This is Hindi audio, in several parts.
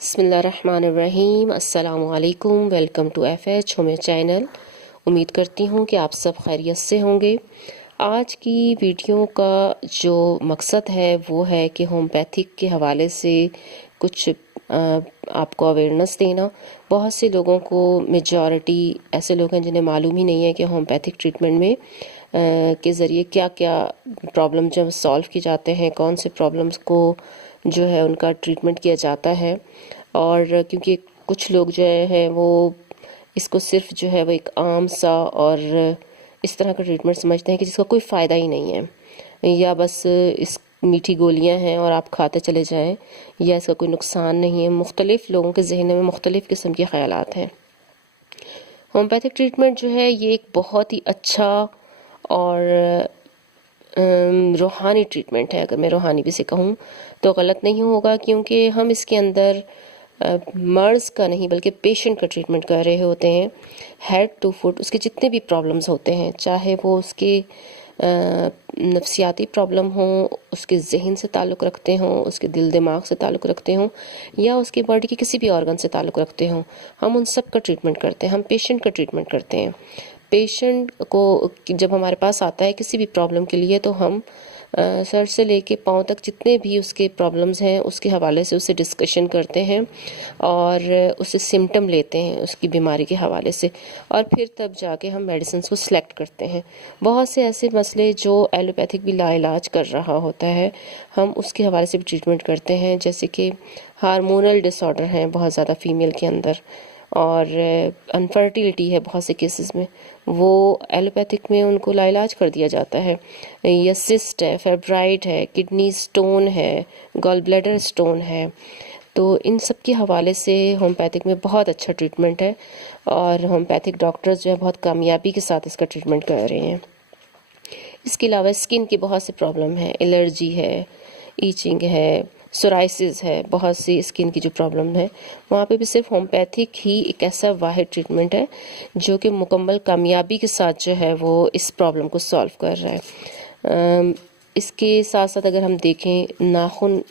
बिस्मिल्लाहिर्रहमानिर्रहीम। अस्सलामुअलैकुम। Welcome to FH homeo channel. उम्मीद करती हूँ कि आप सब खैरियत से होंगे। आज की वीडियो का जो मकसद है वो है कि होम्योपैथिक के हवाले से कुछ आपको अवेयरनेस देना। बहुत से लोगों को, मेजॉरिटी ऐसे लोग हैं जिन्हें मालूम ही नहीं है कि होम्योपैथिक ट्रीटमेंट में के ज़रिए क्या क्या प्रॉब्लम जब सॉल्व किए जाते हैं, कौन से प्रॉब्लम्स को जो है उनका ट्रीटमेंट किया जाता है। और क्योंकि कुछ लोग जो है वो इसको सिर्फ जो है वो एक आम सा और इस तरह का ट्रीटमेंट समझते हैं कि जिसका कोई फ़ायदा ही नहीं है, या बस इस मीठी गोलियां हैं और आप खाते चले जाएं, या इसका कोई नुकसान नहीं है। मुख्तलिफ़ लोगों के जहन में मुख्तलिफ़ किस्म के ख़यालात हैं। होम्योपैथिक ट्रीटमेंट जो है ये एक बहुत ही अच्छा और रूहानी ट्रीटमेंट है। अगर मैं रूहानी भी से कहूँ तो गलत नहीं होगा, क्योंकि हम इसके अंदर मर्ज़ का नहीं बल्कि पेशेंट का ट्रीटमेंट कर रहे होते हैं। हेड टू फुट उसके जितने भी प्रॉब्लम्स होते हैं, चाहे वो उसके नफ्सियाती प्रॉब्लम हो, उसके जहन से ताल्लुक़ रखते हों, उसके दिल दिमाग से ताल्लुक़ रखते हों, या उसकी बॉडी के किसी भी ऑर्गन से ताल्लुक़ रखते हों, हम उन सब का ट्रीटमेंट करते हैं। हम पेशेंट का ट्रीटमेंट करते हैं। पेशेंट को जब हमारे पास आता है किसी भी प्रॉब्लम के लिए, तो हम सर से लेके पाँव तक जितने भी उसके प्रॉब्लम्स हैं उसके हवाले से उससे डिस्कशन करते हैं और उससे सिम्टम लेते हैं उसकी बीमारी के हवाले से, और फिर तब जाके हम मेडिसिन को सिलेक्ट करते हैं। बहुत से ऐसे मसले जो एलोपैथिक भी लाइलाज कर रहा होता है, हम उसके हवाले से भी ट्रीटमेंट करते हैं। जैसे कि हार्मोनल डिसऑर्डर हैं बहुत ज़्यादा फीमेल के अंदर, और अनफर्टिलिटी है बहुत से केसेस में, वो एलोपैथिक में उनको लाइलाज कर दिया जाता है। या सिस्ट है, फेब्राइड है, किडनी स्टोन है, गॉल ब्लैडर स्टोन है। तो इन सब के हवाले से होम्योपैथिक में बहुत अच्छा ट्रीटमेंट है, और होम्योपैथिक डॉक्टर्स जो है बहुत कामयाबी के साथ इसका ट्रीटमेंट कर रहे हैं। इसके अलावा स्किन की बहुत सी प्रॉब्लम है, एलर्जी है, ईचिंग है, सोराइसिस है, बहुत सी स्किन की जो प्रॉब्लम है, वहाँ पे भी सिर्फ होम्योपैथिक ही एक ऐसा वाहिद ट्रीटमेंट है जो कि मुकम्मल कामयाबी के साथ जो है वो इस प्रॉब्लम को सॉल्व कर रहा है। इसके साथ साथ अगर हम देखें, नाखून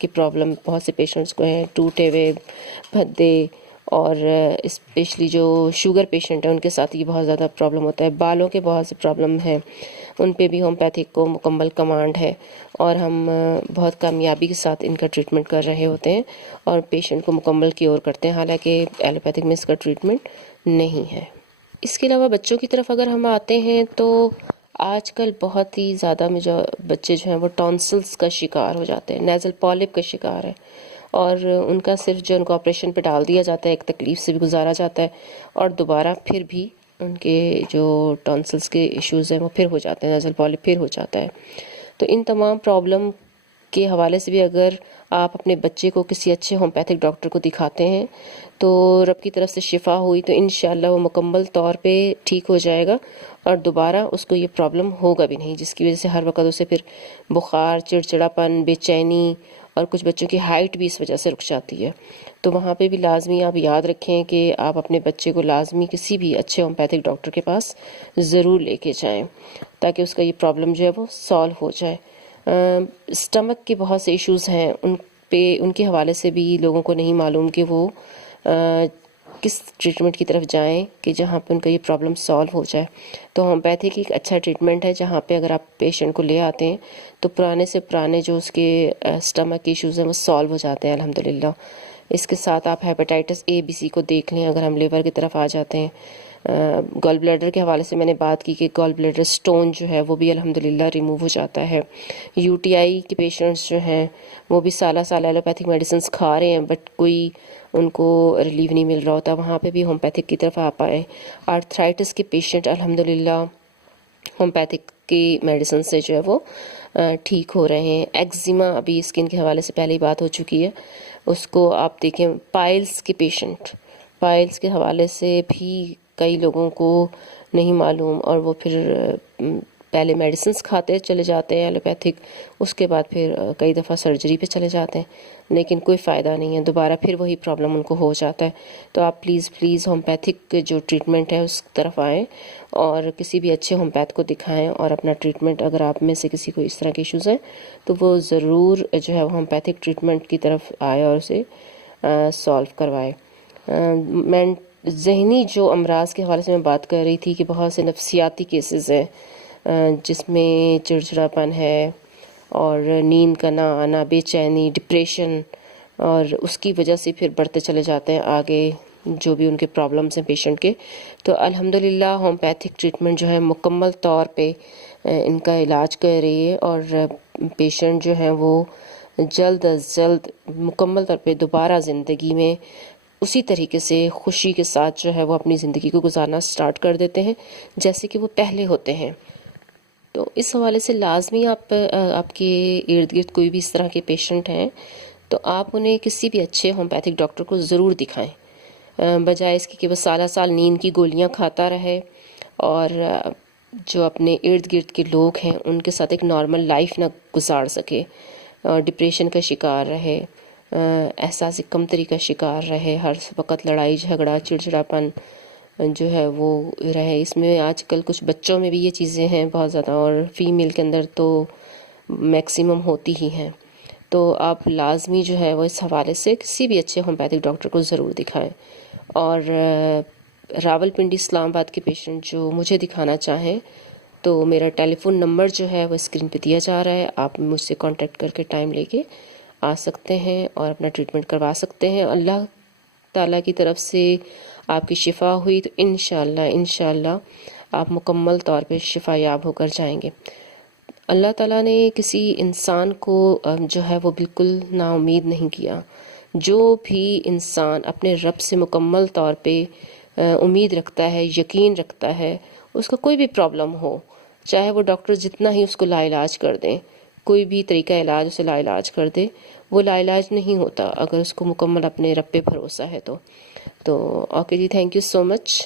की प्रॉब्लम बहुत से पेशेंट्स को हैं, टूटे हुए भद्दे, और स्पेशली जो शुगर पेशेंट है उनके साथ ये बहुत ज़्यादा प्रॉब्लम होता है। बालों के बहुत से प्रॉब्लम हैं, उन पे भी होम्योपैथिक को मुकम्मल कमांड है, और हम बहुत कामयाबी के साथ इनका ट्रीटमेंट कर रहे होते हैं और पेशेंट को मुकम्मल क्योर करते हैं, हालांकि एलोपैथिक में इसका ट्रीटमेंट नहीं है। इसके अलावा बच्चों की तरफ अगर हम आते हैं तो आजकल बहुत ही ज़्यादा में जो बच्चे जो हैं वो टॉन्सिल्स का शिकार हो जाते हैं, नेज़ल पॉलिप का शिकार है, और उनका सिर्फ जो उनको ऑपरेशन पे डाल दिया जाता है, एक तकलीफ़ से भी गुजारा जाता है, और दोबारा फिर भी उनके जो टॉन्सिल्स के इश्यूज़ हैं वो फिर हो जाते हैं, नेज़ल पॉलिप फिर हो जाता है। तो इन तमाम प्रॉब्लम के हवाले से भी अगर आप अपने बच्चे को किसी अच्छे होम्योपैथिक डॉक्टर को दिखाते हैं तो रब की तरफ से शिफा हुई तो इंशाल्लाह वो मुकम्मल तौर पे ठीक हो जाएगा, और दोबारा उसको ये प्रॉब्लम होगा भी नहीं, जिसकी वजह से हर वक्त उसे फिर बुखार, चिड़चिड़ापन, बेचैनी, और कुछ बच्चों की हाइट भी इस वजह से रुक जाती है। तो वहाँ पे भी लाजमी आप याद रखें कि आप अपने बच्चे को लाजमी किसी भी अच्छे होम्योपैथिक डॉक्टर के पास ज़रूर लेके जाएं, ताकि उसका ये प्रॉब्लम जो है वो सॉल्व हो जाए। स्टमक के बहुत से इश्यूज़ हैं, उन पे उनके हवाले से भी लोगों को नहीं मालूम कि वो किस ट्रीटमेंट की तरफ जाएं कि जहाँ पे उनका ये प्रॉब्लम सॉल्व हो जाए। तो होम्योपैथिक एक अच्छा ट्रीटमेंट है जहाँ पे अगर आप पेशेंट को ले आते हैं तो पुराने से पुराने जो उसके स्टमक के इश्यूज़ हैं वो सॉल्व हो जाते हैं अल्हम्दुलिल्लाह। इसके साथ आप हेपेटाइटिस A, B, C को देख लें। अगर हम लिवर की तरफ आ जाते हैं, गॉल ब्लैडर के हवाले से मैंने बात की कि गॉल ब्लैडर स्टोन जो है वो भी अल्हम्दुलिल्लाह रिमूव हो जाता है। UTI के पेशेंट्स जो हैं वो भी साल एलोपैथिक मेडिसिन खा रहे हैं बट कोई उनको रिलीव नहीं मिल रहा होता, वहाँ पे भी होम्योपैथिक की तरफ आ पाए। आर्थराइटिस के पेशेंट अल्हम्दुलिल्लाह होम्योपैथिक की मेडिसिन से जो है वो ठीक हो रहे हैं। एक्जिमा, अभी स्किन के हवाले से पहले ही बात हो चुकी है, उसको आप देखें। पाइल्स के पेशेंट, पाइल्स के हवाले से भी कई लोगों को नहीं मालूम, और वो फिर पहले मेडिसिन खाते चले जाते हैं एलोपैथिक, उसके बाद फिर कई दफ़ा सर्जरी पे चले जाते हैं, लेकिन कोई फ़ायदा नहीं है, दोबारा फिर वही प्रॉब्लम उनको हो जाता है। तो आप प्लीज़ होम्योपैथिक जो ट्रीटमेंट है उस तरफ आएँ और किसी भी अच्छे होम्योपैथ को दिखाएं, और अपना ट्रीटमेंट, अगर आप में से किसी को इस तरह के इश्यूज़ हैं तो वो ज़रूर जो है होम्योपैथिक ट्रीटमेंट की तरफ आए और उसे सॉल्व करवाए। मैं ज़हनी जो अमराज के हवाले से मैं बात कर रही थी कि बहुत से नफ्सियाती केसेस हैं जिसमें चिड़चिड़ापन है और नींद का ना आना, बेचैनी, डिप्रेशन, और उसकी वजह से फिर बढ़ते चले जाते हैं आगे जो भी उनके प्रॉब्लम्स हैं पेशेंट के। तो अल्हम्दुलिल्लाह होम्योपैथिक ट्रीटमेंट जो है मुकम्मल तौर पे इनका इलाज कर रही है और पेशेंट जो हैं वो जल्द अज जल्द मुकम्मल तौर पे दोबारा ज़िंदगी में उसी तरीके से खुशी के साथ जो है वो अपनी ज़िंदगी को गुजारना स्टार्ट कर देते हैं जैसे कि वो पहले होते हैं। तो इस हवाले से लाजमी आपके इर्द गिर्द कोई भी इस तरह के पेशेंट हैं तो आप उन्हें किसी भी अच्छे होम्योपैथिक डॉक्टर को ज़रूर दिखाएं, बजाय इसके कि वो साला साल नींद की गोलियां खाता रहे और जो अपने इर्द गिर्द के लोग हैं उनके साथ एक नॉर्मल लाइफ ना गुजार सके, डिप्रेशन का शिकार रहे, एहसास कमतरी का शिकार रहे, हर वक्त लड़ाई झगड़ा चिड़चिड़ापन जो है वो रहे। इसमें आजकल कुछ बच्चों में भी ये चीज़ें हैं बहुत ज़्यादा और फीमेल के अंदर तो मैक्सिमम होती ही हैं। तो आप लाजमी जो है वो इस हवाले से किसी भी अच्छे होम्योपैथिक डॉक्टर को ज़रूर दिखाएं। और रावलपिंडी इस्लामाबाद के पेशेंट जो मुझे दिखाना चाहें तो मेरा टेलीफ़ोन नंबर जो है वो स्क्रीन पे दिया जा रहा है, आप मुझसे कांटेक्ट करके टाइम लेके आ सकते हैं और अपना ट्रीटमेंट करवा सकते हैं। अल्लाह ताला की तरफ से आपकी शिफा हुई तो इंशाल्लाह आप मुकम्मल तौर पे शिफा याब होकर जाएंगे। अल्लाह ताला ने किसी इंसान को जो है वो बिल्कुल नाउम्मीद नहीं किया। जो भी इंसान अपने रब से मुकम्मल तौर पे उम्मीद रखता है, यकीन रखता है, उसका कोई भी प्रॉब्लम हो, चाहे वो डॉक्टर जितना ही उसको लाइलाज कर दें, कोई भी तरीका इलाज उसे लाइलाज कर दे, वो लाइलाज नहीं होता अगर उसको मुकम्मल अपने रब पे भरोसा है तो ओके जी, थैंक यू सो मच।